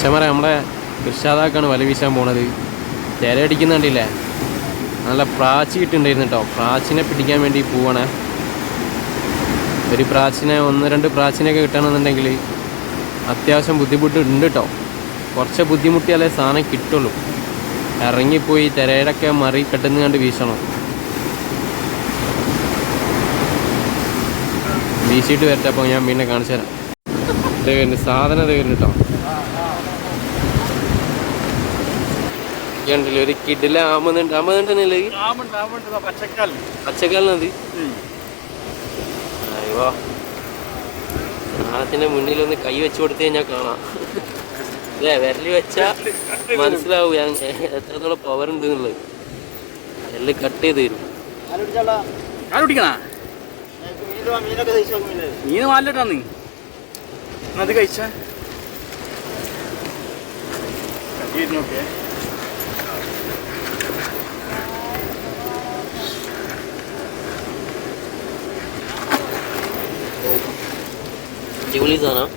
അച്ഛന്മാരെ നമ്മളെ കൃഷാതാക്കാണ് വല വീശാൻ പോണത്. തിരയടിക്കുന്നുണ്ടില്ലേ, നല്ല പ്രാച്ചി കിട്ടുന്നുണ്ടായിരുന്നു കേട്ടോ. പ്രാച്ചിനെ പിടിക്കാൻ വേണ്ടി പോവാണേ. ഒരു പ്രാച്ചിനെ 1-2 പ്രാച്ചിനെയൊക്കെ കിട്ടണമെന്നുണ്ടെങ്കിൽ അത്യാവശ്യം ബുദ്ധിമുട്ടുണ്ട് കേട്ടോ. കുറച്ച് ബുദ്ധിമുട്ടിയാലേ സാധനം കിട്ടുള്ളൂ. ഇറങ്ങിപ്പോയി തിരയുടെയൊക്കെ മറി കെട്ടുന്ന കണ്ട് വീശണം. വീശിയിട്ട് വരട്ടെ, അപ്പോൾ ഞാൻ പിന്നെ കാണിച്ചു തരാം. ഇത് വരുന്നുണ്ട്, സാധനം ഇത് വരുന്നു കേട്ടോ. ണ്ടല്ലോ ഒരു കിഡില ആമന്നുണ്ടല്ലേ, പച്ചക്കാലിനത്. അയ്യോ, സാധനത്തിന്റെ മുന്നിലൊന്ന് കൈ വെച്ച് കൊടുത്തു കഴിഞ്ഞാൽ കാണാം. അല്ലേ, വിരല് വെച്ചാ മനസ്സിലാവും ഞാൻ എത്രത്തോളം പവർ ഉണ്ട് എന്നുള്ളത്. വിരല് കട്ട് ചെയ്ത് തരും. മീന് വാലിട്ടാ നീ അത് കഴിച്ച അടിപൊളി സാധനം.